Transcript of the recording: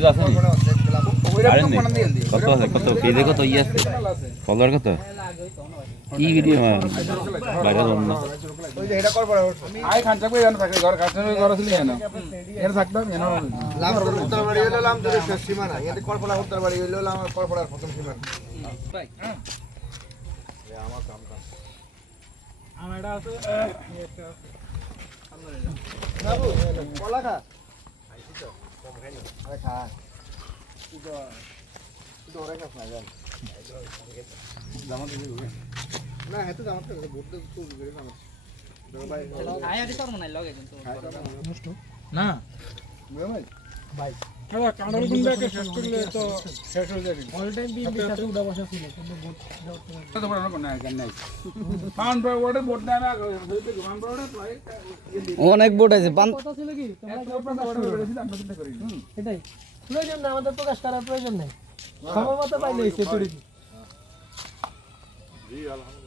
Page আছে নি? আরে নে, কত আছে কত পেজে কত ই আছে ফলোয়ার কত কি ভিডিও বাইরে দম না ওই যে এটা কর পড়া আই খান থাকবে জানো থাকে ঘর কাছে ঘর আসলে জানো এর থাকতাম জানো লাম উত্তর বাড়ি হলো লাম তোর শেষ সীমানা এতে কর পড়া উত্তর বাড়ি হলো লাম কর পড়ার প্রথম সীমানা ভাই আমার কাম আমার এটা আছে একটা বাবু কলা খা খাইছি তো কম খাই না আরে খা তুই তো ওরে খা না জান জামা দিবি না হেতু জামা তো বলতে তো বেরে জামা ভাই আয়া দি তোর মনে লাগে কিন্তু নষ্ট না ভাই ভাই আরে কাঁড়ল গুন্ডাকে শেষ করলে তো শেষ হয়ে যাবে অল টাইম বিএমপি সাথে উড়া বসা ছিল কিন্তু বোট তো বড় না কেন নাই পাউন্ড পর ওড়ে বোট না না পাউন্ড পর ওড়ে অনেক বোট আছে কথা ছিল কি তোমরা এটাই প্রয়োজন না আমাদের প্রকাশ করার প্রয়োজন নেই সময় মতো পাইলে এসে তুই জি আলহামদুলিল্লাহ